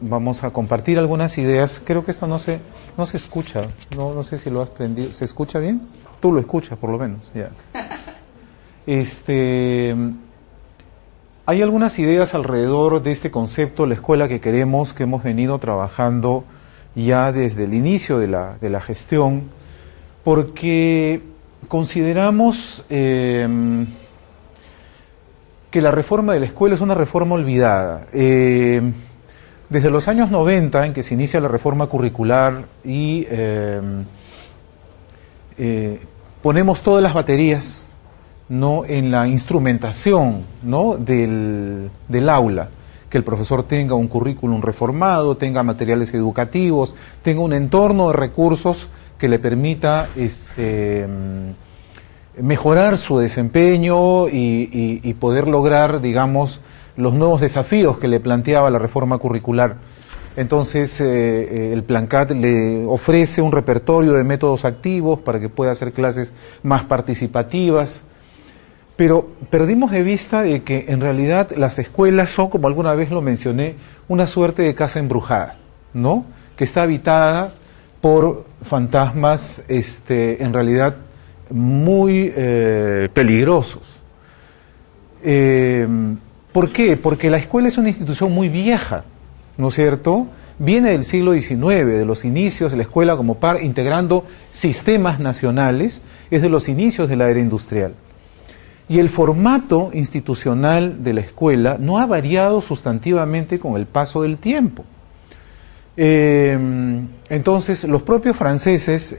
vamos a compartir algunas ideas. Creo que esto no se escucha, no sé si lo has prendido. ¿Se escucha bien? Tú lo escuchas, por lo menos, ya. Hay algunas ideas alrededor de este concepto, la escuela que queremos, que hemos venido trabajando ya desde el inicio de la gestión, porque consideramos que la reforma de la escuela es una reforma olvidada. Desde los años 90, en que se inicia la reforma curricular y ponemos todas las baterías, ¿no?, en la instrumentación, ¿no?, del aula, que el profesor tenga un currículum reformado, tenga materiales educativos, tenga un entorno de recursos que le permita mejorar su desempeño y poder lograr, digamos, los nuevos desafíos que le planteaba la reforma curricular. Entonces, el PLANCAT le ofrece un repertorio de métodos activos para que pueda hacer clases más participativas. Pero perdimos de vista de que en realidad las escuelas son, como alguna vez lo mencioné, una suerte de casa embrujada, ¿no?, que está habitada por fantasmas en realidad muy peligrosos. ¿Por qué? Porque la escuela es una institución muy vieja, ¿no es cierto? Viene del siglo XIX, de los inicios de la escuela como integrando sistemas nacionales, es de los inicios de la era industrial. Y el formato institucional de la escuela no ha variado sustantivamente con el paso del tiempo. Entonces, los propios franceses,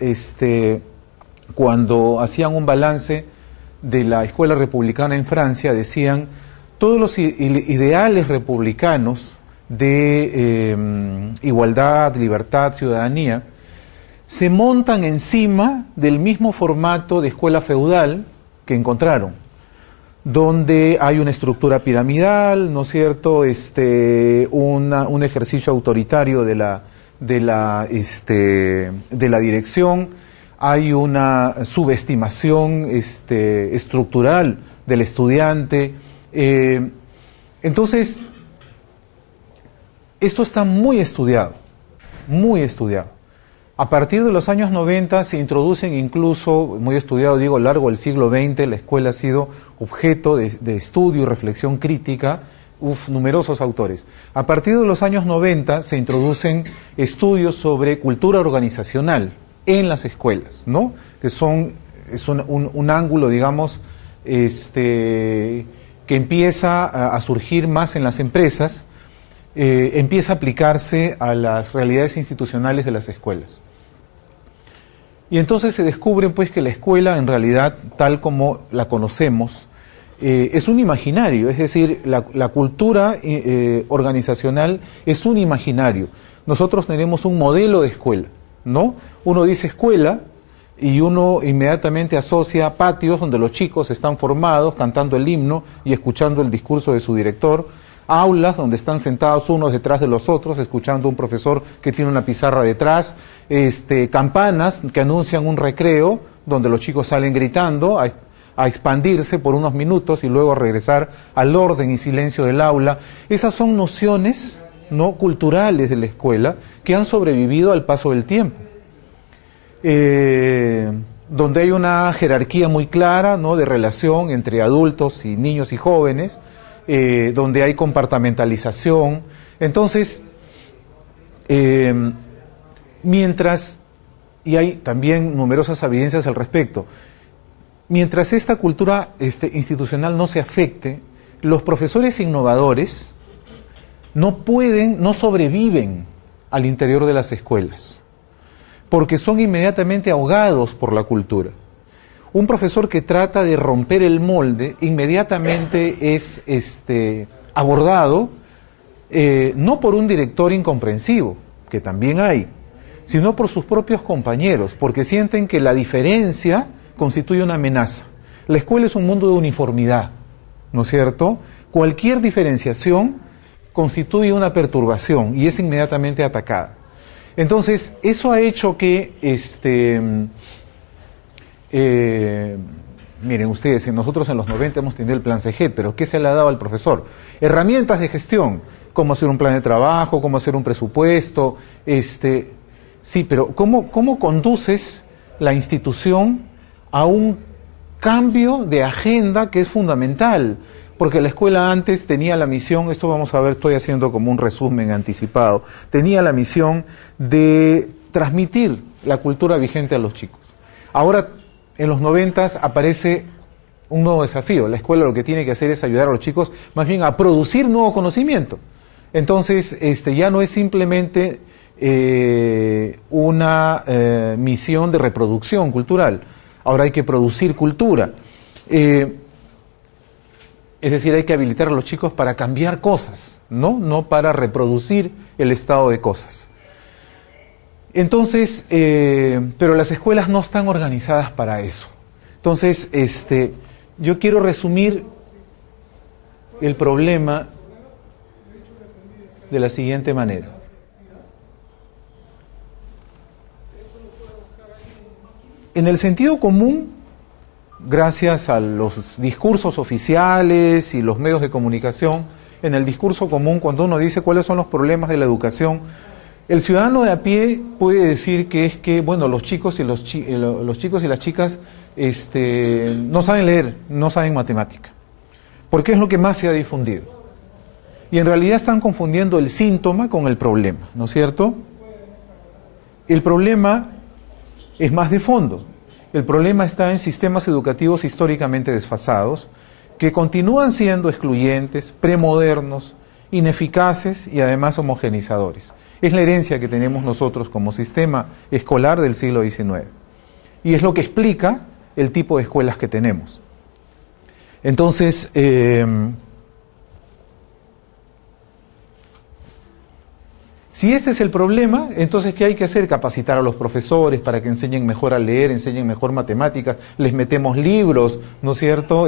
cuando hacían un balance de la escuela republicana en Francia, decían, todos los ideales republicanos de igualdad, libertad, ciudadanía, se montan encima del mismo formato de escuela feudal que encontraron, donde hay una estructura piramidal, ¿no es cierto?, un ejercicio autoritario de la dirección, hay una subestimación estructural del estudiante. Entonces, esto está muy estudiado, muy estudiado. A partir de los años 90 se introducen incluso, muy estudiado, digo, a lo largo del siglo XX, la escuela ha sido objeto de estudio y reflexión crítica, numerosos autores. A partir de los años 90 se introducen estudios sobre cultura organizacional en las escuelas, ¿no?, que es un ángulo, digamos, que empieza a surgir más en las empresas, empieza a aplicarse a las realidades institucionales de las escuelas. Y entonces se descubre, pues, que la escuela, en realidad, tal como la conocemos, es un imaginario, es decir, la cultura organizacional es un imaginario. Nosotros tenemos un modelo de escuela, ¿no? Uno dice escuela y uno inmediatamente asocia patios donde los chicos están formados, cantando el himno y escuchando el discurso de su director, aulas donde están sentados unos detrás de los otros, escuchando a un profesor que tiene una pizarra detrás, campanas que anuncian un recreo, donde los chicos salen gritando a expandirse por unos minutos y luego a regresar al orden y silencio del aula. Esas son nociones, ¿no?, culturales de la escuela que han sobrevivido al paso del tiempo. Donde hay una jerarquía muy clara, ¿no?, de relación entre adultos y niños y jóvenes, donde hay compartamentalización. Entonces, mientras, y hay también numerosas evidencias al respecto, mientras esta cultura institucional no se afecte, los profesores innovadores no sobreviven al interior de las escuelas, porque son inmediatamente ahogados por la cultura. Un profesor que trata de romper el molde inmediatamente es abordado no por un director incomprensivo, que también hay, sino por sus propios compañeros, porque sienten que la diferencia constituye una amenaza. La escuela es un mundo de uniformidad, ¿no es cierto? Cualquier diferenciación constituye una perturbación y es inmediatamente atacada. Entonces, eso ha hecho que miren ustedes, nosotros en los 90 hemos tenido el plan CEGED, pero ¿qué se le ha dado al profesor? Herramientas de gestión. cómo hacer un plan de trabajo, cómo hacer un presupuesto, sí, pero ¿cómo conduces la institución a un cambio de agenda que es fundamental? Porque la escuela antes tenía la misión, esto vamos a ver, estoy haciendo como un resumen anticipado, tenía la misión de transmitir la cultura vigente a los chicos. Ahora, en los 90 aparece un nuevo desafío. La escuela lo que tiene que hacer es ayudar a los chicos más bien a producir nuevo conocimiento. Entonces, ya no es simplemente una misión de reproducción cultural. Ahora hay que producir cultura. Es decir, hay que habilitar a los chicos para cambiar cosas, no para reproducir el estado de cosas. Entonces, pero las escuelas no están organizadas para eso. Entonces, yo quiero resumir el problema de la siguiente manera. En el sentido común, gracias a los discursos oficiales y los medios de comunicación, en el discurso común, cuando uno dice cuáles son los problemas de la educación, el ciudadano de a pie puede decir que es que, bueno, los chicos y las chicas no saben leer, no saben matemática, porque es lo que más se ha difundido. Y en realidad están confundiendo el síntoma con el problema, ¿no es cierto? El problema es más de fondo. El problema está en sistemas educativos históricamente desfasados, que continúan siendo excluyentes, premodernos, ineficaces y además homogeneizadores. Es la herencia que tenemos nosotros como sistema escolar del siglo XIX. Y es lo que explica el tipo de escuelas que tenemos. Entonces, si este es el problema, entonces ¿qué hay que hacer? Capacitar a los profesores para que enseñen mejor a leer, enseñen mejor matemáticas, les metemos libros, ¿no es cierto?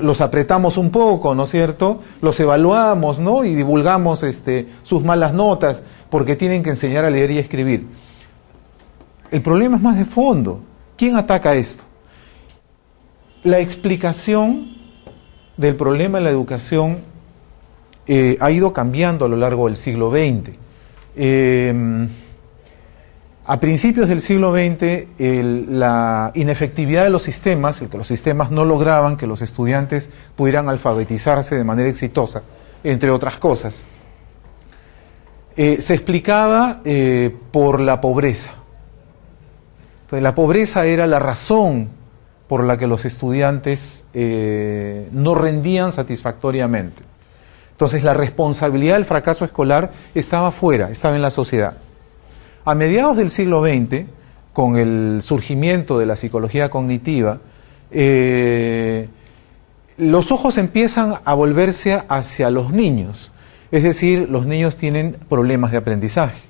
Los apretamos un poco, ¿no es cierto? Los evaluamos, ¿no? Y divulgamos sus malas notas porque tienen que enseñar a leer y a escribir. El problema es más de fondo. ¿Quién ataca esto? La explicación del problema en la educación ha ido cambiando a lo largo del siglo XX. A principios del siglo XX, la inefectividad de los sistemas, el que los sistemas no lograban que los estudiantes pudieran alfabetizarse de manera exitosa, entre otras cosas, se explicaba por la pobreza. Entonces, la pobreza era la razón por la que los estudiantes no rendían satisfactoriamente. Entonces, la responsabilidad del fracaso escolar estaba fuera, estaba en la sociedad. A mediados del siglo XX, con el surgimiento de la psicología cognitiva, los ojos empiezan a volverse hacia los niños. Es decir, los niños tienen problemas de aprendizaje.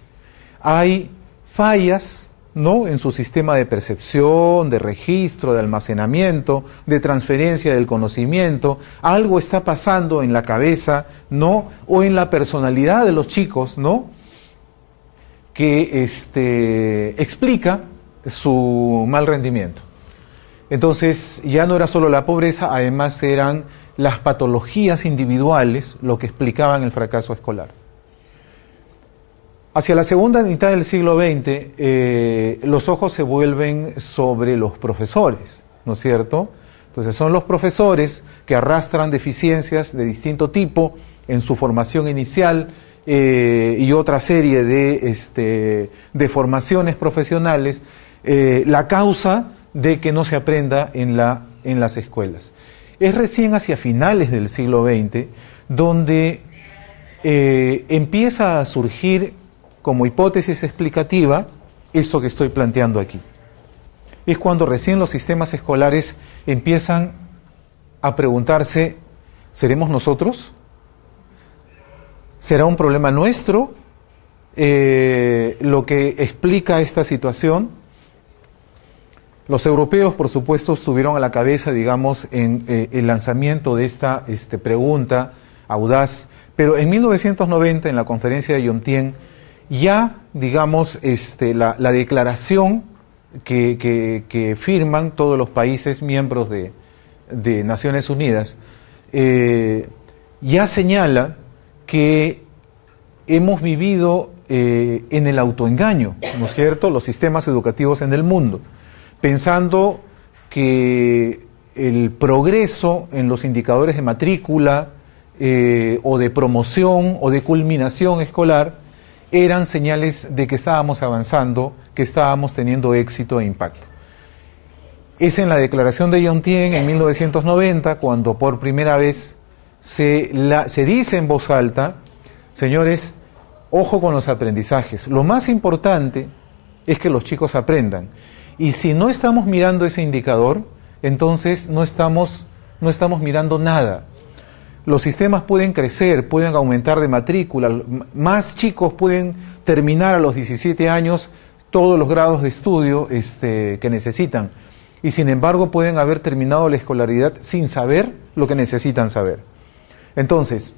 Hay fallas, ¿no?, en su sistema de percepción, de registro, de almacenamiento, de transferencia del conocimiento. Algo está pasando en la cabeza, ¿no?, o en la personalidad de los chicos, ¿no?, que explica su mal rendimiento. Entonces, ya no era solo la pobreza, además eran las patologías individuales lo que explicaban el fracaso escolar. Hacia la segunda mitad del siglo XX, los ojos se vuelven sobre los profesores, ¿no es cierto? Entonces, son los profesores que arrastran deficiencias de distinto tipo en su formación inicial, y otra serie de formaciones profesionales, la causa de que no se aprenda en las escuelas. Es recién hacia finales del siglo XX donde empieza a surgir como hipótesis explicativa esto que estoy planteando aquí. Es cuando recién los sistemas escolares empiezan a preguntarse, ¿seremos nosotros? ¿Será un problema nuestro lo que explica esta situación? Los europeos, por supuesto, estuvieron a la cabeza, digamos, en el lanzamiento de esta pregunta audaz, pero en 1990, en la conferencia de Yomtien, ya, digamos, la declaración que firman todos los países miembros de Naciones Unidas, ya señala que hemos vivido en el autoengaño, ¿no es cierto?, los sistemas educativos en el mundo, pensando que el progreso en los indicadores de matrícula o de promoción o de culminación escolar eran señales de que estábamos avanzando, que estábamos teniendo éxito e impacto. Es en la declaración de Yontien en 1990 cuando por primera vez se dice en voz alta: señores, ojo con los aprendizajes, lo más importante es que los chicos aprendan, y si no estamos mirando ese indicador, entonces no estamos mirando nada. Los sistemas pueden crecer, pueden aumentar de matrícula, más chicos pueden terminar a los 17 años todos los grados de estudio que necesitan, y sin embargo pueden haber terminado la escolaridad sin saber lo que necesitan saber. Entonces,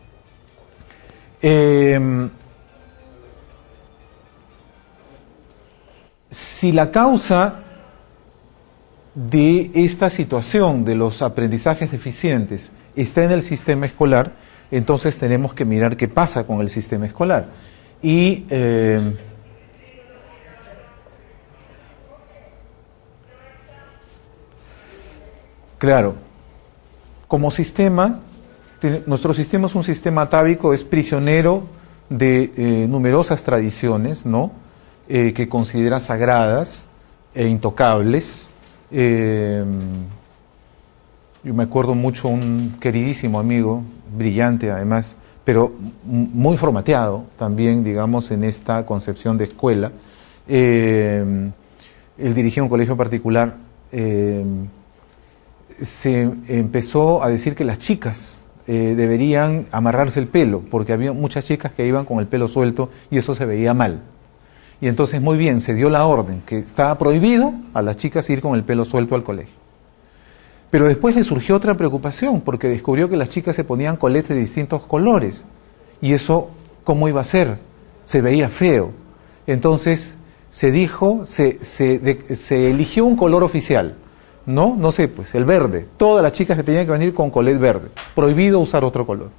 si la causa de esta situación de los aprendizajes deficientes está en el sistema escolar, entonces tenemos que mirar qué pasa con el sistema escolar. Y claro, como sistema, nuestro sistema es un sistema atávico, es prisionero de numerosas tradiciones, ¿no?, que considera sagradas e intocables. Yo me acuerdo mucho un queridísimo amigo, brillante además, pero muy formateado también, digamos, en esta concepción de escuela. Él dirigía un colegio particular. Se empezó a decir que las chicas deberían amarrarse el pelo, porque había muchas chicas que iban con el pelo suelto y eso se veía mal. Y entonces, muy bien, se dio la orden que estaba prohibido a las chicas ir con el pelo suelto al colegio. Pero después le surgió otra preocupación, porque descubrió que las chicas se ponían coletes de distintos colores. Y eso, ¿cómo iba a ser? Se veía feo. Entonces, se dijo, se eligió un color oficial, ¿no? No sé, pues, el verde. Todas las chicas que tenían que venir con colet verde. Prohibido usar otro color.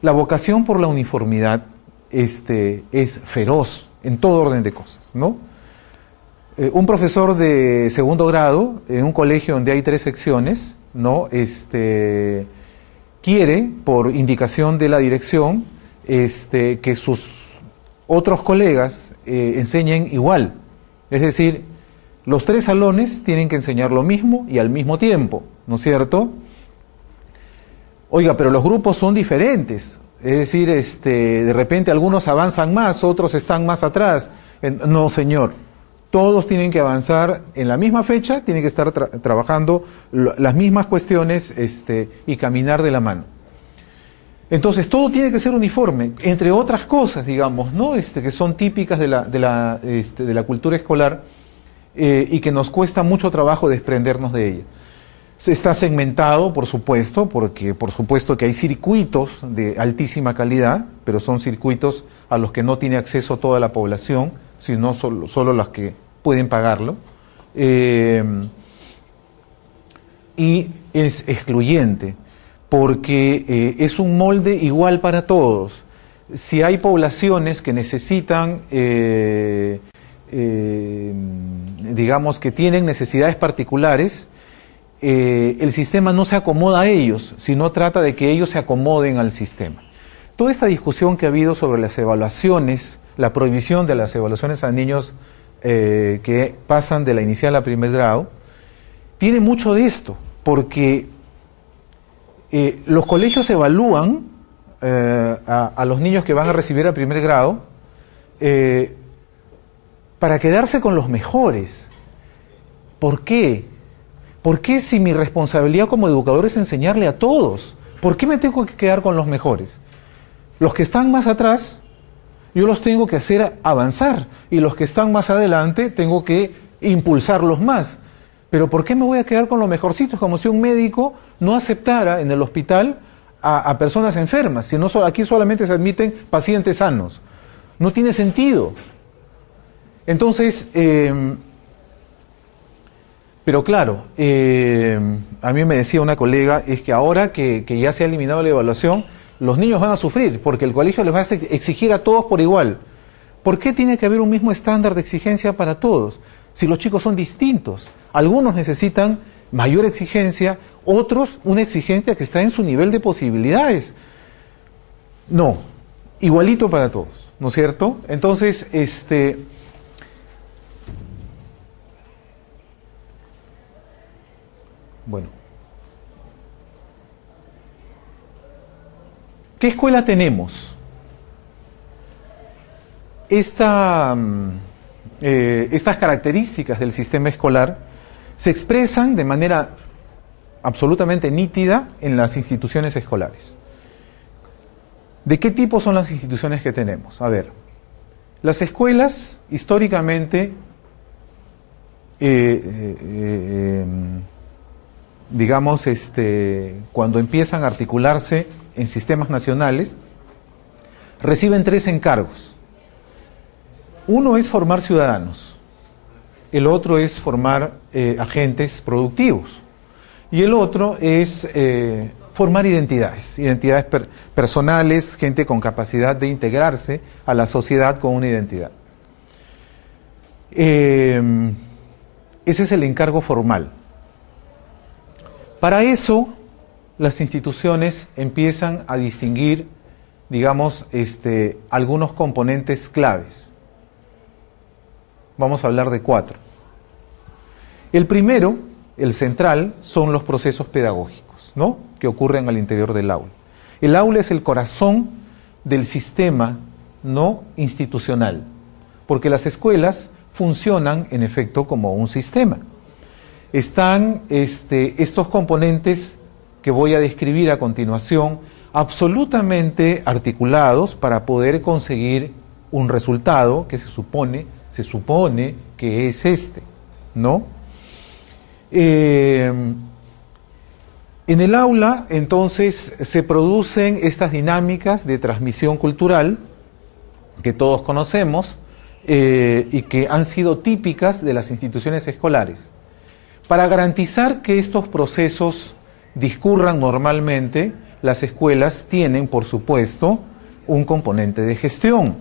La vocación por la uniformidad es feroz en todo orden de cosas, ¿no? Un profesor de segundo grado en un colegio donde hay 3 secciones, ¿no?, quiere, por indicación de la dirección, que sus otros colegas enseñen igual. Es decir, los 3 salones tienen que enseñar lo mismo y al mismo tiempo, ¿no es cierto? Oiga, pero los grupos son diferentes. Es decir, de repente algunos avanzan más, otros están más atrás. No, señor. Todos tienen que avanzar en la misma fecha, tienen que estar trabajando las mismas cuestiones y caminar de la mano. Entonces, todo tiene que ser uniforme, entre otras cosas, digamos, ¿no?, que son típicas de la cultura escolar y que nos cuesta mucho trabajo desprendernos de ella. Se está segmentado, por supuesto, porque por supuesto que hay circuitos de altísima calidad, pero son circuitos a los que no tiene acceso toda la población, sino solo las que pueden pagarlo. Y es excluyente, porque es un molde igual para todos. Si hay poblaciones que necesitan, digamos, que tienen necesidades particulares, el sistema no se acomoda a ellos, sino trata de que ellos se acomoden al sistema. Toda esta discusión que ha habido sobre las evaluaciones, la prohibición de las evaluaciones a niños que pasan de la inicial a primer grado, tiene mucho de esto, porque los colegios evalúan a los niños que van a recibir a primer grado para quedarse con los mejores. ¿Por qué? ¿Por qué, si mi responsabilidad como educador es enseñarle a todos? ¿Por qué me tengo que quedar con los mejores? Los que están más atrás, yo los tengo que hacer avanzar, y los que están más adelante tengo que impulsarlos más. Pero ¿por qué me voy a quedar con los mejorcitos? Como si un médico no aceptara en el hospital a personas enfermas, sino aquí solamente se admiten pacientes sanos. No tiene sentido. Entonces, pero claro, a mí me decía una colega, es que ahora que ya se ha eliminado la evaluación, los niños van a sufrir porque el colegio les va a exigir a todos por igual. ¿Por qué tiene que haber un mismo estándar de exigencia para todos? Si los chicos son distintos, algunos necesitan mayor exigencia, otros una exigencia que está en su nivel de posibilidades. No, igualito para todos, ¿no es cierto? Entonces, bueno, ¿qué escuela tenemos? Estas características del sistema escolar se expresan de manera absolutamente nítida en las instituciones escolares. ¿De qué tipo son las instituciones que tenemos? A ver, las escuelas históricamente, digamos, cuando empiezan a articularse en sistemas nacionales, reciben 3 encargos. Uno es formar ciudadanos, el otro es formar agentes productivos y el otro es formar identidades personales, gente con capacidad de integrarse a la sociedad con una identidad. Ese es el encargo formal. Para eso, las instituciones empiezan a distinguir, digamos, algunos componentes claves. Vamos a hablar de 4. El primero, el central, son los procesos pedagógicos, ¿no?, que ocurren al interior del aula. El aula es el corazón del sistema no institucional, porque las escuelas funcionan, en efecto, como un sistema. Están estos componentes que voy a describir a continuación absolutamente articulados para poder conseguir un resultado que se supone que es ¿no? En el aula, entonces, se producen estas dinámicas de transmisión cultural que todos conocemos y que han sido típicas de las instituciones escolares. Para garantizar que estos procesos discurran normalmente, las escuelas tienen, por supuesto, un componente de gestión.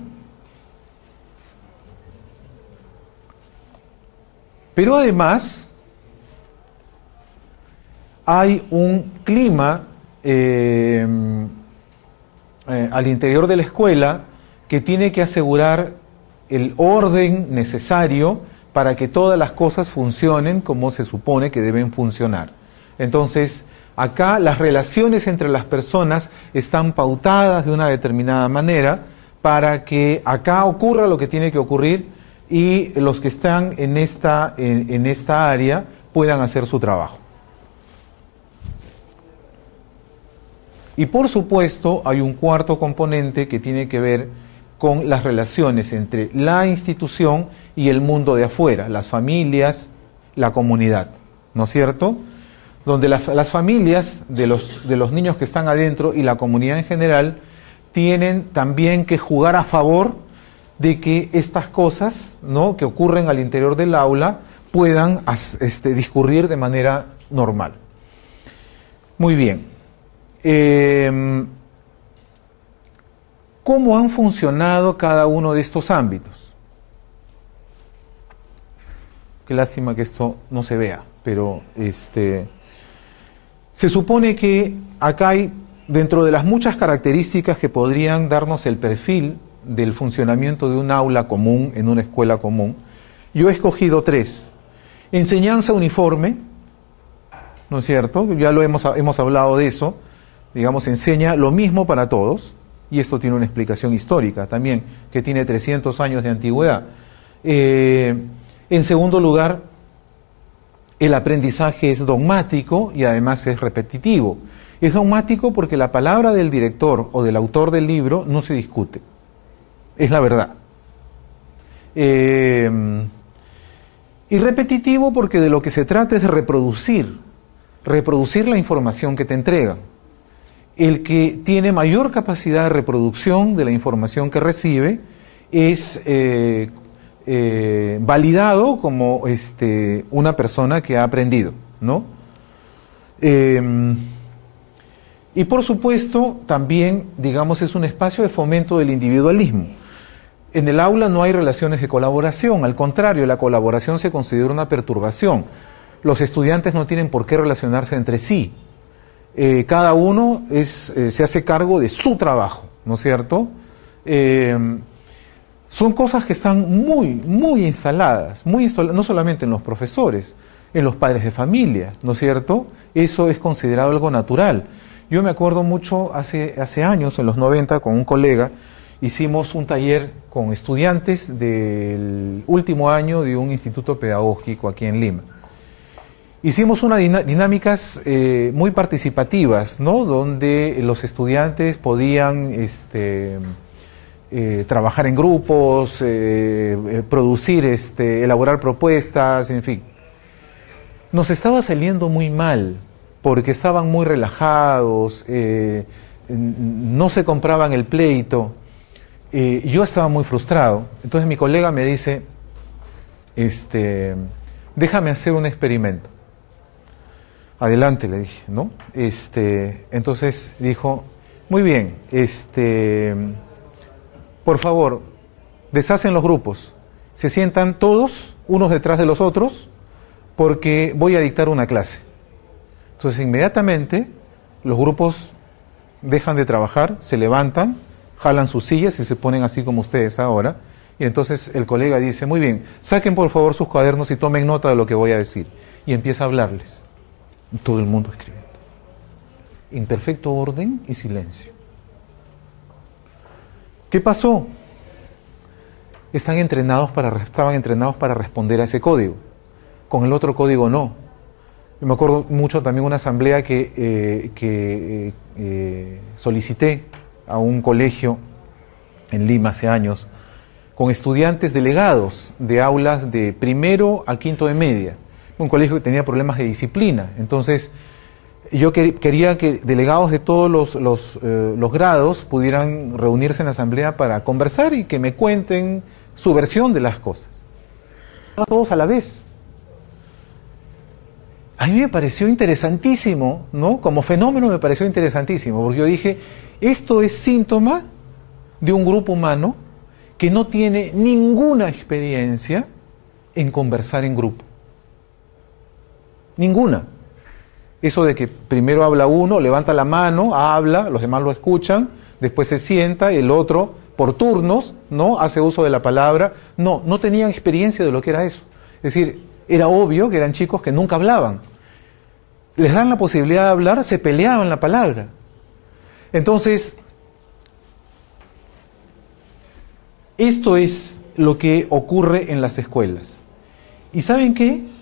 Pero además hay un clima al interior de la escuela que tiene que asegurar el orden necesario para que todas las cosas funcionen como se supone que deben funcionar. Entonces, acá las relaciones entre las personas están pautadas de una determinada manera para que acá ocurra lo que tiene que ocurrir y los que están en esta área puedan hacer su trabajo. Y por supuesto hay un cuarto componente que tiene que ver con las relaciones entre la institución y el mundo de afuera, las familias, la comunidad, ¿no es cierto? Donde las familias de los niños que están adentro y la comunidad en general tienen también que jugar a favor de que estas cosas, ¿no?, que ocurren al interior del aula puedan discurrir de manera normal. Muy bien. ¿Cómo han funcionado cada uno de estos ámbitos? Qué lástima que esto no se vea, pero se supone que acá hay, dentro de las muchas características que podrían darnos el perfil del funcionamiento de un aula común en una escuela común, yo he escogido 3. Enseñanza uniforme, ¿no es cierto? Ya lo hemos hablado de eso. Digamos, enseña lo mismo para todos, y esto tiene una explicación histórica también, que tiene 300 años de antigüedad. En segundo lugar, el aprendizaje es dogmático y además es repetitivo. Es dogmático porque la palabra del director o del autor del libro no se discute. Es la verdad. Y repetitivo porque de lo que se trata es de reproducir la información que te entregan. El que tiene mayor capacidad de reproducción de la información que recibe es validado como una persona que ha aprendido, ¿no? Y por supuesto, también, digamos, es un espacio de fomento del individualismo. En el aula no hay relaciones de colaboración, al contrario, la colaboración se considera una perturbación. Los estudiantes no tienen por qué relacionarse entre sí. Cada uno se hace cargo de su trabajo, ¿no es cierto? Son cosas que están muy instaladas, no solamente en los profesores, en los padres de familia, ¿no es cierto? Eso es considerado algo natural. Yo me acuerdo mucho, hace años, en los 90, con un colega, hicimos un taller con estudiantes del último año de un instituto pedagógico aquí en Lima. Hicimos unas dinámicas muy participativas, ¿no? Donde los estudiantes podían trabajar en grupos, producir, elaborar propuestas, en fin. Nos estaba saliendo muy mal, porque estaban muy relajados, no se compraban el pleito. Yo estaba muy frustrado. Entonces mi colega me dice, déjame hacer un experimento. Adelante, le dije, ¿no? Entonces dijo, muy bien, por favor, deshacen los grupos, se sientan todos, unos detrás de los otros, porque voy a dictar una clase. Entonces inmediatamente los grupos dejan de trabajar, se levantan, jalan sus sillas y se ponen así como ustedes ahora, y entonces el colega dice, muy bien, saquen por favor sus cuadernos y tomen nota de lo que voy a decir, y empieza a hablarles. Y todo el mundo escribiendo. En perfecto orden y silencio. ¿Qué pasó? Estaban entrenados para responder a ese código. Con el otro código no. Yo me acuerdo mucho también una asamblea que solicité a un colegio en Lima hace años, con estudiantes delegados de aulas de primero a quinto de media. Un colegio que tenía problemas de disciplina. Entonces, yo quería que delegados de todos los grados pudieran reunirse en la asamblea para conversar y que me cuenten su versión de las cosas. Todos a la vez. A mí me pareció interesantísimo, ¿no? Como fenómeno me pareció interesantísimo, porque yo dije, esto es síntoma de un grupo humano que no tiene ninguna experiencia en conversar en grupo. Ninguna. Eso de que primero habla uno, levanta la mano, habla, los demás lo escuchan, después se sienta, el otro, por turnos, ¿no? Hace uso de la palabra. No tenían experiencia de lo que era eso. Es decir, era obvio que eran chicos que nunca hablaban. Les dan la posibilidad de hablar, se peleaban la palabra. Entonces, esto es lo que ocurre en las escuelas. ¿Y saben qué?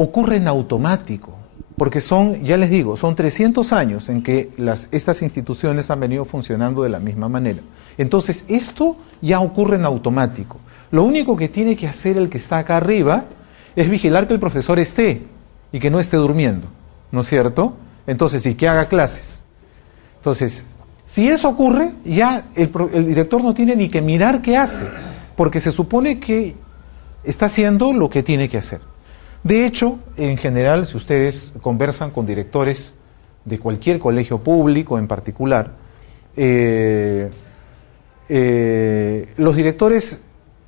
Ocurre en automático, porque ya les digo, son 300 años en que estas instituciones han venido funcionando de la misma manera. Entonces, esto ya ocurre en automático. Lo único que tiene que hacer el que está acá arriba es vigilar que el profesor esté y que no esté durmiendo, ¿no es cierto? Entonces, y que haga clases. Entonces, si eso ocurre, ya el director no tiene ni que mirar qué hace, porque se supone que está haciendo lo que tiene que hacer. De hecho, en general, si ustedes conversan con directores de cualquier colegio público en particular, los directores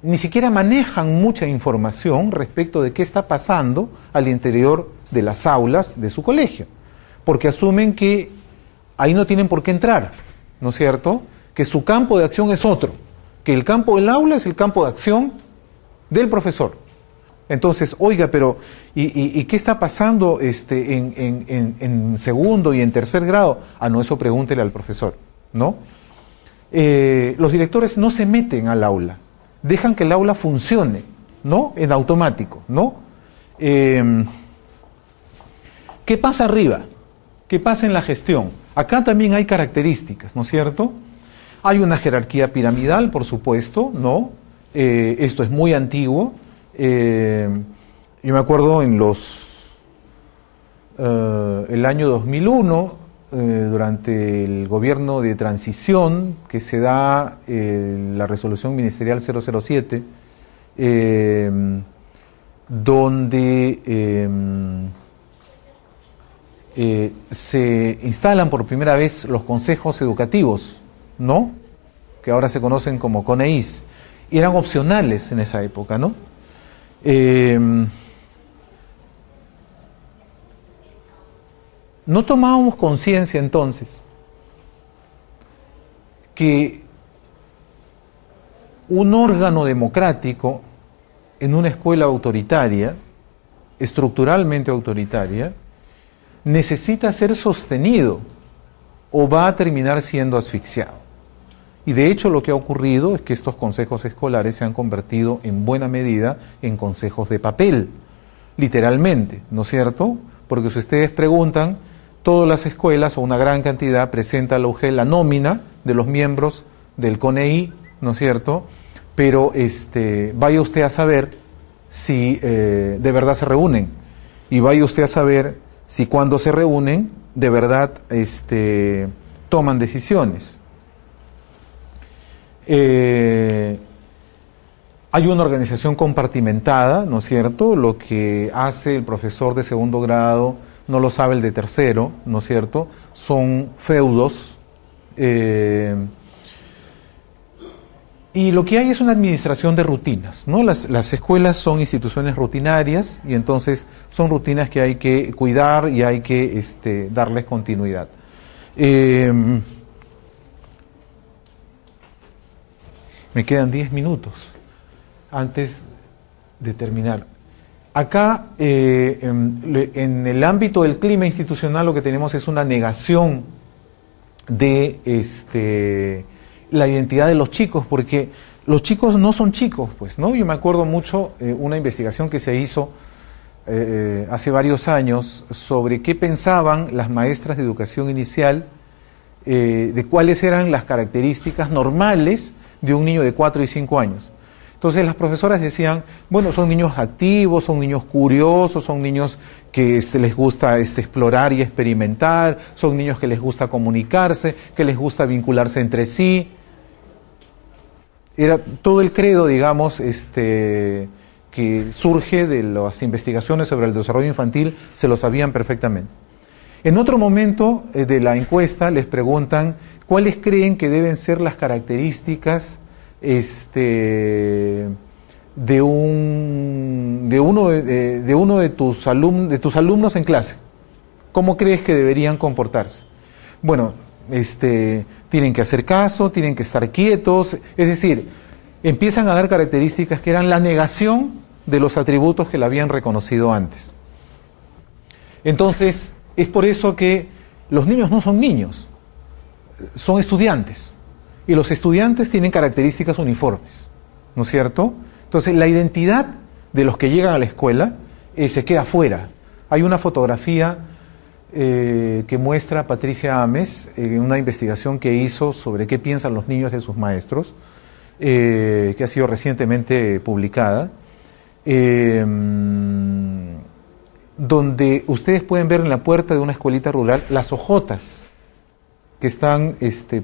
ni siquiera manejan mucha información respecto de qué está pasando al interior de las aulas de su colegio, porque asumen que ahí no tienen por qué entrar, ¿no es cierto? Que su campo de acción es otro, que el campo del aula es el campo de acción del profesor. Entonces, oiga, pero ¿y qué está pasando en segundo y en tercer grado? No, eso pregúntele al profesor, ¿no? Los directores no se meten al aula, dejan que el aula funcione, ¿no? En automático, ¿no? ¿Qué pasa arriba? ¿Qué pasa en la gestión? Acá también hay características, ¿no es cierto? Hay una jerarquía piramidal, por supuesto, ¿no? Esto es muy antiguo. Yo me acuerdo el año 2001, durante el gobierno de transición, que se da la resolución ministerial 007, donde se instalan por primera vez los consejos educativos, ¿no? Que ahora se conocen como CONEIS, y eran opcionales en esa época, ¿no? No tomábamos conciencia entonces que un órgano democrático en una escuela autoritaria, estructuralmente autoritaria, necesita ser sostenido o va a terminar siendo asfixiado. Y de hecho lo que ha ocurrido es que estos consejos escolares se han convertido en buena medida en consejos de papel, literalmente, ¿no es cierto? Porque si ustedes preguntan, todas las escuelas o una gran cantidad presenta a la UGEL la nómina de los miembros del CONEI, ¿no es cierto? Pero vaya usted a saber si de verdad se reúnen, y vaya usted a saber si cuando se reúnen de verdad toman decisiones. Hay una organización compartimentada, ¿no es cierto? Lo que hace el profesor de segundo grado no lo sabe el de tercero, ¿no es cierto? Son feudos. Y lo que hay es una administración de rutinas, ¿no? Las escuelas son instituciones rutinarias y entonces son rutinas que hay que cuidar y hay que darles continuidad. Me quedan 10 minutos antes de terminar. Acá, en el ámbito del clima institucional, lo que tenemos es una negación de la identidad de los chicos, porque los chicos no son chicos, pues, ¿no? Yo me acuerdo mucho una investigación que se hizo hace varios años sobre qué pensaban las maestras de educación inicial de cuáles eran las características normales de un niño de 4 y 5 años. Entonces las profesoras decían, bueno, son niños activos, son niños curiosos, son niños que les gusta explorar y experimentar, son niños que les gusta comunicarse, que les gusta vincularse entre sí. Era todo el credo, digamos, que surge de las investigaciones sobre el desarrollo infantil, se lo sabían perfectamente. En otro momento de la encuesta les preguntan cuáles creen que deben ser las características de uno de tus alumnos en clase. ¿Cómo crees que deberían comportarse? Bueno, tienen que hacer caso, tienen que estar quietos, es decir, empiezan a dar características que eran la negación de los atributos que le habían reconocido antes. Entonces, es por eso que los niños no son niños, son estudiantes. Y los estudiantes tienen características uniformes, ¿no es cierto? Entonces, la identidad de los que llegan a la escuela se queda fuera. Hay una fotografía que muestra Patricia Ames en una investigación que hizo sobre qué piensan los niños de sus maestros, que ha sido recientemente publicada, donde ustedes pueden ver en la puerta de una escuelita rural las hojotas que están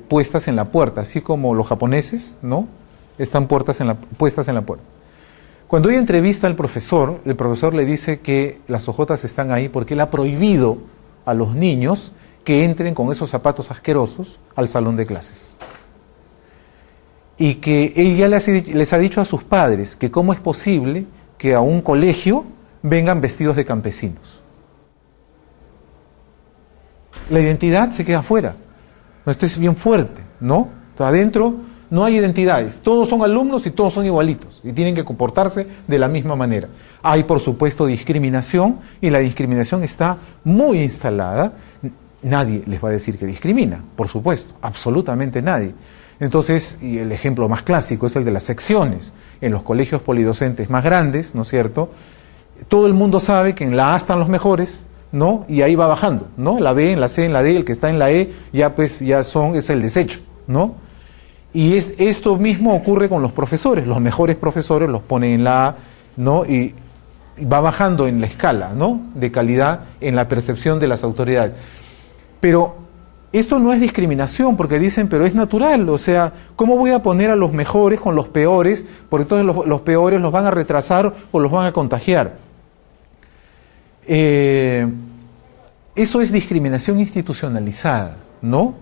puestas en la puerta, así como los japoneses, ¿no? Están puestas en la puerta. Cuando ella entrevista al profesor, el profesor le dice que las hojotas están ahí porque él ha prohibido a los niños que entren con esos zapatos asquerosos al salón de clases. Y que ella les ha dicho a sus padres que cómo es posible que a un colegio vengan vestidos de campesinos. La identidad se queda afuera. Esto es bien fuerte, ¿no? Entonces, adentro no hay identidades, todos son alumnos y todos son igualitos y tienen que comportarse de la misma manera. Hay, por supuesto, discriminación y la discriminación está muy instalada. Nadie les va a decir que discrimina, por supuesto, absolutamente nadie. Entonces, y el ejemplo más clásico es el de las secciones. En los colegios polidocentes más grandes, ¿no es cierto? Todo el mundo sabe que en la A están los mejores, ¿no? Y ahí va bajando, ¿no? La B, en la C, en la D, el que está en la E, es el desecho, ¿no? Y esto mismo ocurre con los profesores. Los mejores profesores los ponen en la A, ¿no? Y va bajando en la escala, ¿no? De calidad en la percepción de las autoridades. Pero esto no es discriminación, porque dicen, pero es natural, o sea, ¿cómo voy a poner a los mejores con los peores? Porque entonces los peores los van a retrasar o los van a contagiar. eso es discriminación institucionalizada, ¿no?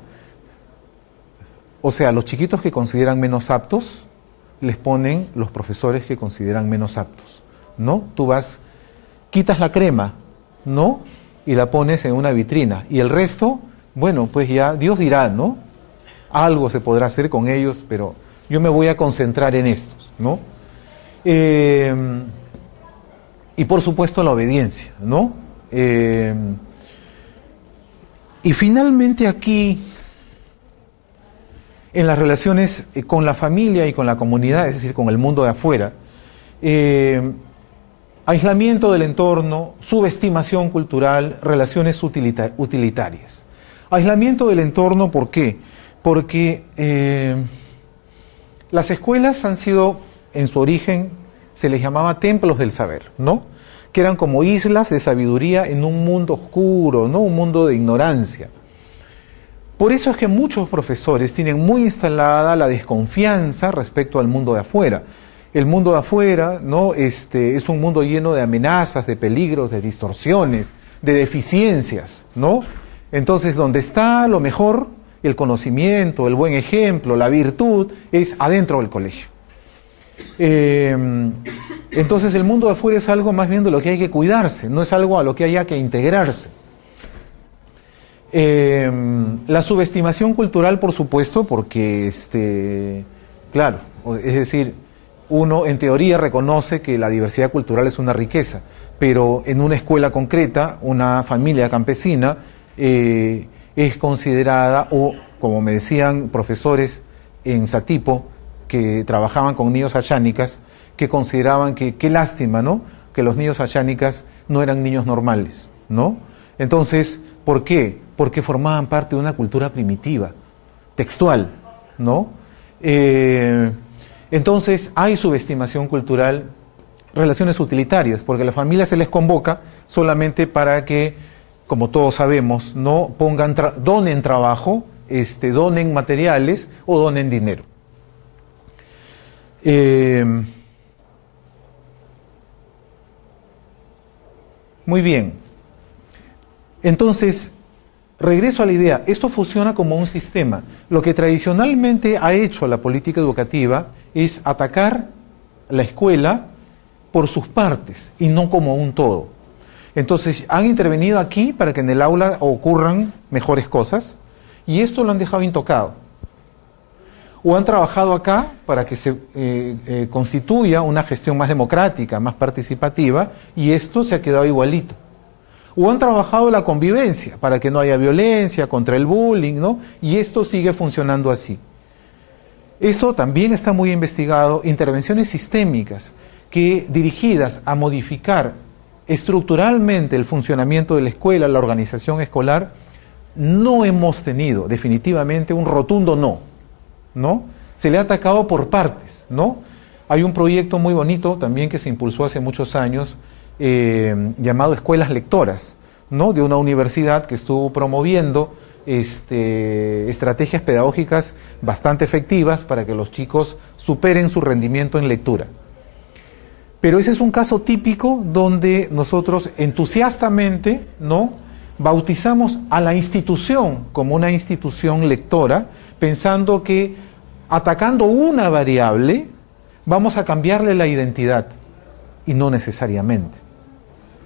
O sea, los chiquitos que consideran menos aptos, les ponen los profesores que consideran menos aptos, ¿no? Tú vas, quitas la crema, ¿no? Y la pones en una vitrina. Y el resto, bueno, pues ya Dios dirá, ¿no? Algo se podrá hacer con ellos, pero yo me voy a concentrar en estos, ¿no? Y por supuesto la obediencia, ¿no? Y finalmente aquí, en las relaciones con la familia y con la comunidad, es decir, con el mundo de afuera, aislamiento del entorno, subestimación cultural, relaciones utilitarias. Aislamiento del entorno, ¿por qué? Porque las escuelas han sido, en su origen, se les llamaba templos del saber, ¿no? Que eran como islas de sabiduría en un mundo oscuro, ¿no? Un mundo de ignorancia. Por eso es que muchos profesores tienen muy instalada la desconfianza respecto al mundo de afuera. El mundo de afuera, ¿no? Es un mundo lleno de amenazas, de peligros, de distorsiones, de deficiencias, ¿no? Entonces, donde está lo mejor, el conocimiento, el buen ejemplo, la virtud, es adentro del colegio. Entonces, el mundo de afuera es algo más bien de lo que hay que cuidarse, no es algo a lo que haya que integrarse. La subestimación cultural, por supuesto, porque, claro, es decir, uno en teoría reconoce que la diversidad cultural es una riqueza, pero en una escuela concreta, una familia campesina, es considerada, o como me decían profesores en Satipo, que trabajaban con niños achánicas, que consideraban que, qué lástima, ¿no?, que los niños achánicas no eran niños normales, ¿no? Entonces, ¿por qué? Porque formaban parte de una cultura primitiva, textual, ¿no? Entonces, hay subestimación cultural, relaciones utilitarias, porque a la familia se les convoca solamente para que, como todos sabemos, no pongan donen trabajo, donen materiales o donen dinero. Muy bien. Entonces, regreso a la idea, esto funciona como un sistema. Lo que tradicionalmente ha hecho la política educativa es atacar la escuela por sus partes y no como un todo. Entonces, han intervenido aquí para que en el aula ocurran mejores cosas y esto lo han dejado intocado. O han trabajado acá para que se constituya una gestión más democrática, más participativa, y esto se ha quedado igualito. O han trabajado la convivencia para que no haya violencia, contra el bullying, ¿no? Y esto sigue funcionando así. Esto también está muy investigado, intervenciones sistémicas que dirigidas a modificar estructuralmente el funcionamiento de la escuela, la organización escolar, no hemos tenido definitivamente un rotundo no, ¿no? Se le ha atacado por partes, ¿no? Hay un proyecto muy bonito también que se impulsó hace muchos años, llamado Escuelas Lectoras, ¿no?, de una universidad que estuvo promoviendo estrategias pedagógicas bastante efectivas para que los chicos superen su rendimiento en lectura. Pero ese es un caso típico donde nosotros entusiastamente, ¿no?, bautizamos a la institución como una institución lectora, pensando que atacando una variable vamos a cambiarle la identidad, y no necesariamente,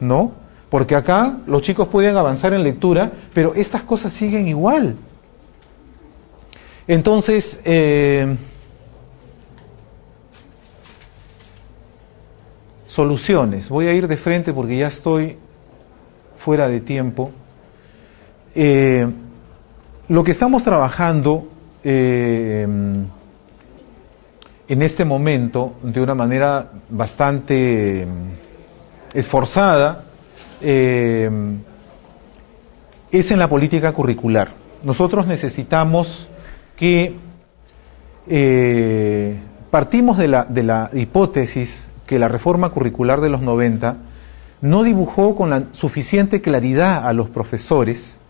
¿no? Porque acá los chicos pueden avanzar en lectura, pero estas cosas siguen igual. Entonces, soluciones. Voy a ir de frente porque ya estoy fuera de tiempo. Lo que estamos trabajando en este momento, de una manera bastante esforzada, es en la política curricular. Nosotros necesitamos que partimos de la hipótesis que la reforma curricular de los 90 no dibujó con la suficiente claridad a los profesores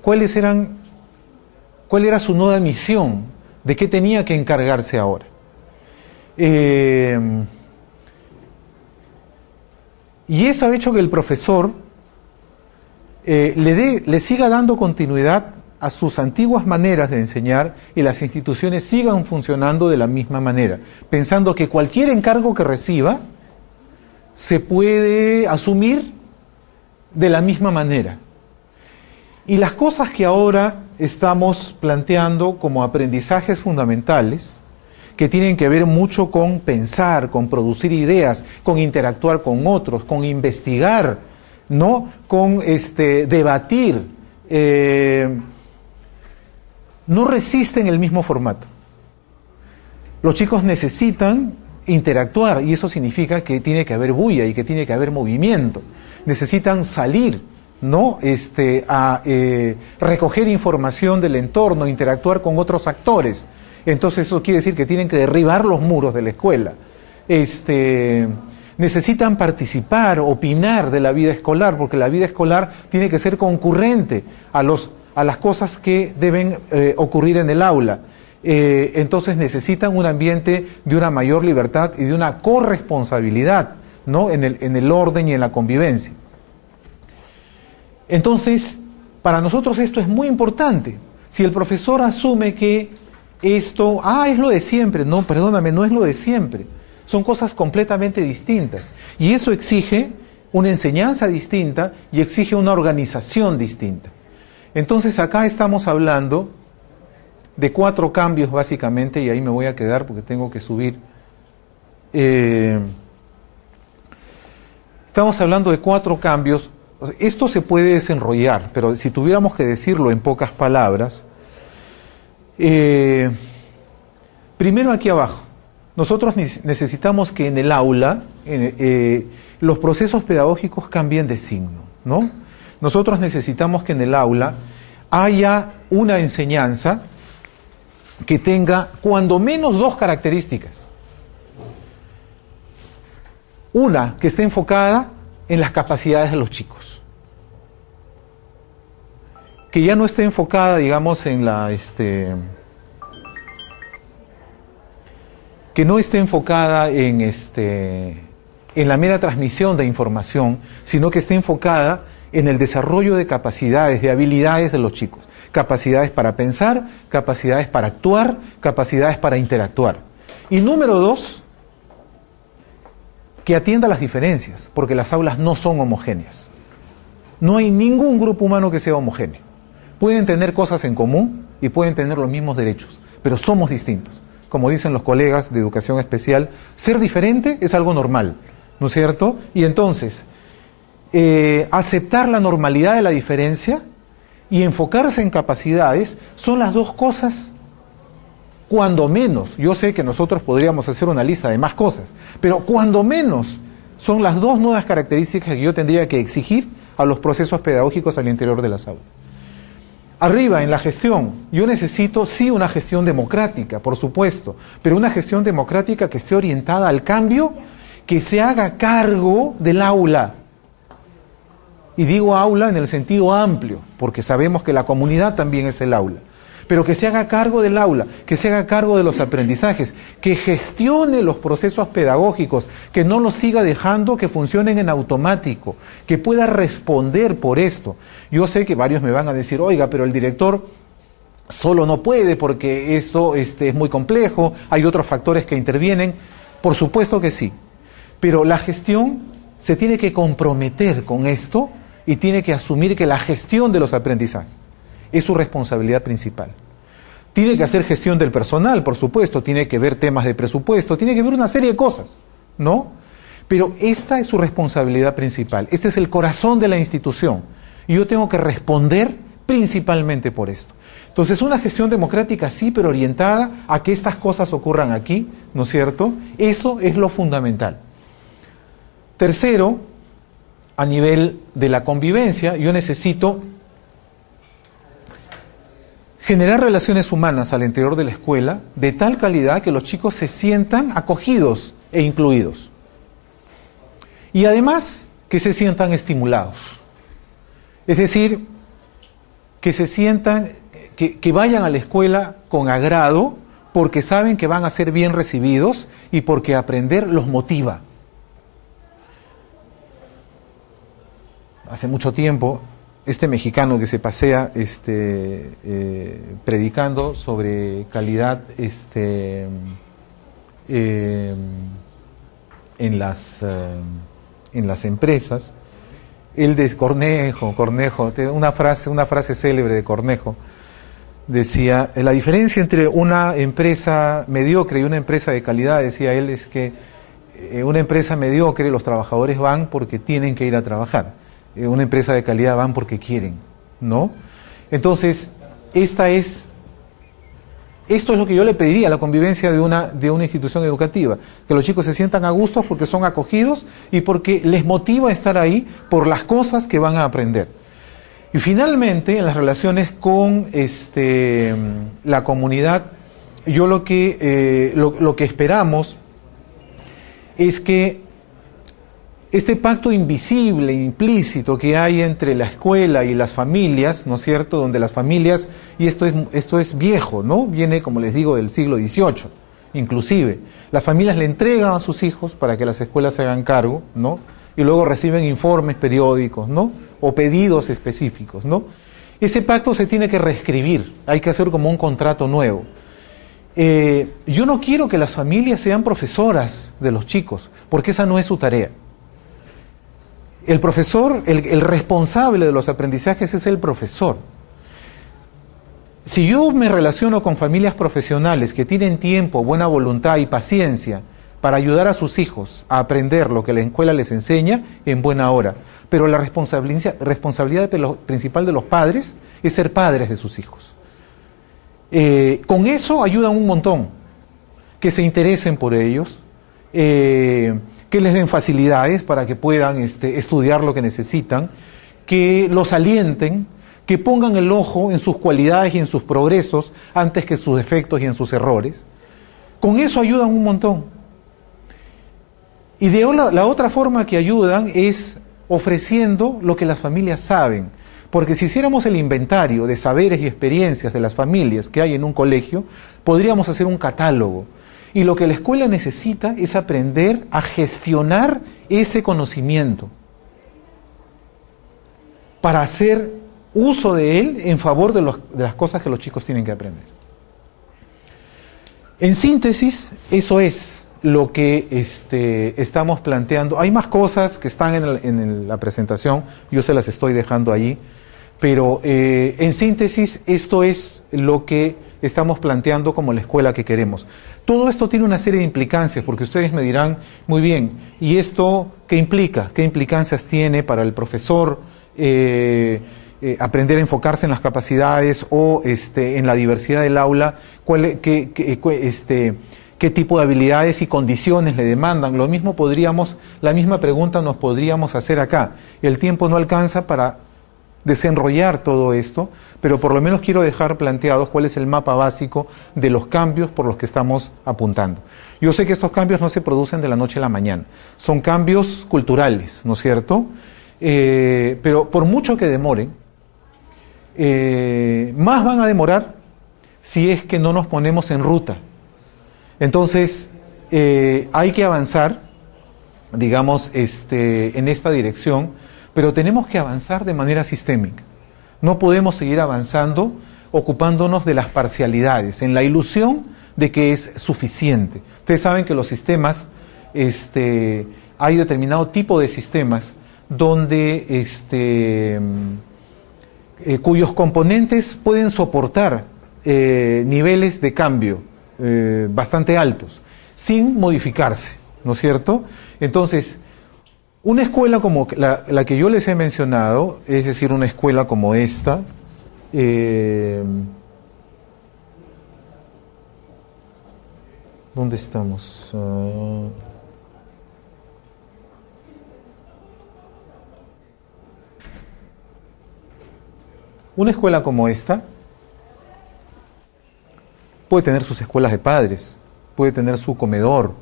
cuál era su nueva misión, de qué tenía que encargarse ahora. Y eso ha hecho que el profesor le siga dando continuidad a sus antiguas maneras de enseñar y las instituciones sigan funcionando de la misma manera, pensando que cualquier encargo que reciba se puede asumir de la misma manera. Y las cosas que ahora estamos planteando como aprendizajes fundamentales, que tienen que ver mucho con pensar, con producir ideas, con interactuar con otros, con investigar, ¿no? Con debatir, no resisten el mismo formato. Los chicos necesitan interactuar y eso significa que tiene que haber bulla y que tiene que haber movimiento. Necesitan salir, ¿no? A recoger información del entorno, interactuar con otros actores. Entonces eso quiere decir que tienen que derribar los muros de la escuela. Necesitan participar, opinar de la vida escolar, porque la vida escolar tiene que ser concurrente a las cosas que deben ocurrir en el aula. Entonces necesitan un ambiente de una mayor libertad y de una corresponsabilidad, ¿no? en el orden y en la convivencia. Entonces, para nosotros esto es muy importante. Si el profesor asume que esto, es lo de siempre, no, perdóname, no es lo de siempre. Son cosas completamente distintas. Y eso exige una enseñanza distinta y exige una organización distinta. Entonces acá estamos hablando de 4 cambios básicamente, y ahí me voy a quedar porque tengo que subir. Estamos hablando de 4 cambios. Esto se puede desenrollar, pero si tuviéramos que decirlo en pocas palabras, primero aquí abajo, nosotros necesitamos que en el aula los procesos pedagógicos cambien de signo, ¿no? Nosotros necesitamos que en el aula haya una enseñanza que tenga cuando menos 2 características. Una, que esté enfocada en las capacidades de los chicos. Que ya no esté enfocada, digamos, en la... que no esté enfocada en la mera transmisión de información, sino que esté enfocada en el desarrollo de capacidades, de habilidades de los chicos. Capacidades para pensar, capacidades para actuar, capacidades para interactuar. Y número 2, que atienda las diferencias, porque las aulas no son homogéneas. No hay ningún grupo humano que sea homogéneo. Pueden tener cosas en común y pueden tener los mismos derechos, pero somos distintos. Como dicen los colegas de educación especial, ser diferente es algo normal, ¿no es cierto? Y entonces, aceptar la normalidad de la diferencia y enfocarse en capacidades son las 2 cosas, cuando menos. Yo sé que nosotros podríamos hacer una lista de más cosas, pero cuando menos son las 2 nuevas características que yo tendría que exigir a los procesos pedagógicos al interior de las aulas. Arriba, en la gestión, yo necesito sí una gestión democrática, por supuesto, pero una gestión democrática que esté orientada al cambio, que se haga cargo del aula. Y digo aula en el sentido amplio, porque sabemos que la comunidad también es el aula. Pero que se haga cargo del aula, que se haga cargo de los aprendizajes, que gestione los procesos pedagógicos, que no los siga dejando que funcionen en automático, que pueda responder por esto. Yo sé que varios me van a decir, oiga, pero el director solo no puede porque esto es muy complejo, hay otros factores que intervienen. Por supuesto que sí, pero la gestión se tiene que comprometer con esto y tiene que asumir que la gestión de los aprendizajes es su responsabilidad principal. Tiene que hacer gestión del personal, por supuesto, tiene que ver temas de presupuesto, tiene que ver una serie de cosas, ¿no? Pero esta es su responsabilidad principal, este es el corazón de la institución, y yo tengo que responder principalmente por esto. Entonces, una gestión democrática sí, pero orientada a que estas cosas ocurran aquí, ¿no es cierto? Eso es lo fundamental. Tercero, a nivel de la convivencia, yo necesito generar relaciones humanas al interior de la escuela de tal calidad que los chicos se sientan acogidos e incluidos. Y además, que se sientan estimulados. Es decir, que se sientan, que vayan a la escuela con agrado porque saben que van a ser bien recibidos y porque aprender los motiva. Hace mucho tiempo este mexicano que se pasea predicando sobre calidad en las empresas. El de Cornejo, una frase célebre de Cornejo, decía, la diferencia entre una empresa mediocre y una empresa de calidad, decía él, es que una empresa mediocre los trabajadores van porque tienen que ir a trabajar, una empresa de calidad van porque quieren, ¿no? Entonces, esto es lo que yo le pediría a la convivencia de una institución educativa, que los chicos se sientan a gusto porque son acogidos y porque les motiva a estar ahí por las cosas que van a aprender. Y finalmente, en las relaciones con la comunidad, yo lo que esperamos es que este pacto invisible, implícito que hay entre la escuela y las familias, ¿no es cierto?, donde las familias, y esto es viejo, ¿no?, viene, como les digo, del siglo XVIII, inclusive, las familias le entregan a sus hijos para que las escuelas se hagan cargo, ¿no?, y luego reciben informes periódicos, ¿no?, o pedidos específicos, ¿no? Ese pacto se tiene que reescribir, hay que hacer como un contrato nuevo. Yo no quiero que las familias sean profesoras de los chicos, porque esa no es su tarea. El profesor, el responsable de los aprendizajes es el profesor. Si yo me relaciono con familias profesionales que tienen tiempo, buena voluntad y paciencia para ayudar a sus hijos a aprender lo que la escuela les enseña, en buena hora. Pero la responsabilidad principal de los padres es ser padres de sus hijos. Con eso ayudan un montón, que se interesen por ellos, que les den facilidades para que puedan estudiar lo que necesitan, que los alienten, que pongan el ojo en sus cualidades y en sus progresos antes que sus defectos y en sus errores. Con eso ayudan un montón. Y la otra forma que ayudan es ofreciendo lo que las familias saben. Porque si hiciéramos el inventario de saberes y experiencias de las familias que hay en un colegio, podríamos hacer un catálogo. Y lo que la escuela necesita es aprender a gestionar ese conocimiento para hacer uso de él en favor de las cosas que los chicos tienen que aprender. En síntesis, eso es lo que estamos planteando. Hay más cosas que están en la presentación, yo se las estoy dejando allí, pero en síntesis, esto es lo que estamos planteando como la escuela que queremos. Todo esto tiene una serie de implicancias, porque ustedes me dirán, muy bien, ¿y esto qué implica? ¿Qué implicancias tiene para el profesor aprender a enfocarse en las capacidades o en la diversidad del aula? ¿Qué tipo de habilidades y condiciones le demandan? La misma pregunta nos podríamos hacer acá. El tiempo no alcanza para desenrollar todo esto, pero por lo menos quiero dejar planteados cuál es el mapa básico de los cambios por los que estamos apuntando. Yo sé que estos cambios no se producen de la noche a la mañana, son cambios culturales, ¿no es cierto? Pero por mucho que demoren, más van a demorar si es que no nos ponemos en ruta. Entonces, hay que avanzar, digamos, en esta dirección, pero tenemos que avanzar de manera sistémica. No podemos seguir avanzando ocupándonos de las parcialidades, en la ilusión de que es suficiente. Ustedes saben que los sistemas, hay determinado tipo de sistemas donde cuyos componentes pueden soportar niveles de cambio bastante altos, sin modificarse, ¿no es cierto? Entonces, una escuela como la que yo les he mencionado, es decir, una escuela como esta, ¿dónde estamos? Una escuela como esta puede tener sus escuelas de padres, puede tener su comedor,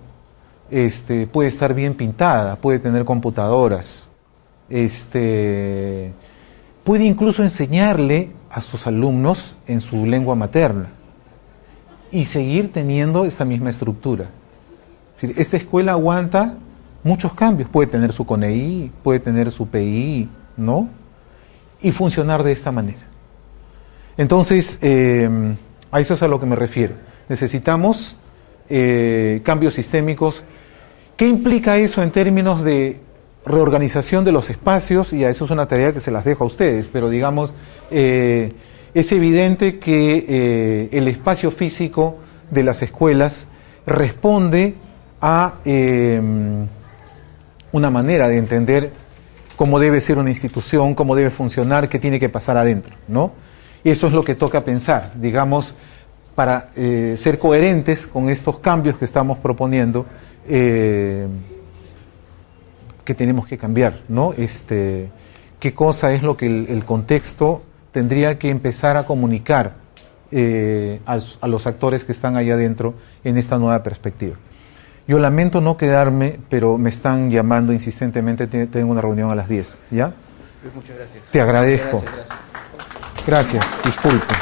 puede estar bien pintada, puede tener computadoras, puede incluso enseñarle a sus alumnos en su lengua materna y seguir teniendo esa misma estructura. Es decir, esta escuela aguanta muchos cambios, puede tener su CONEI, puede tener su PI, ¿no? y funcionar de esta manera. Entonces, a eso es a lo que me refiero. Necesitamos cambios sistémicos. ¿Qué implica eso en términos de reorganización de los espacios? Y a eso es una tarea que se las dejo a ustedes, pero digamos, es evidente que el espacio físico de las escuelas responde a una manera de entender cómo debe ser una institución, cómo debe funcionar, qué tiene que pasar adentro, ¿no? Eso es lo que toca pensar, digamos, para ser coherentes con estos cambios que estamos proponiendo, que tenemos que cambiar, ¿no? Qué cosa es lo que el contexto tendría que empezar a comunicar a los actores que están allá adentro en esta nueva perspectiva. Yo lamento no quedarme, pero me están llamando insistentemente, tengo una reunión a las 10, ¿ya? Muchas gracias. Te agradezco. Gracias. Gracias, disculpe.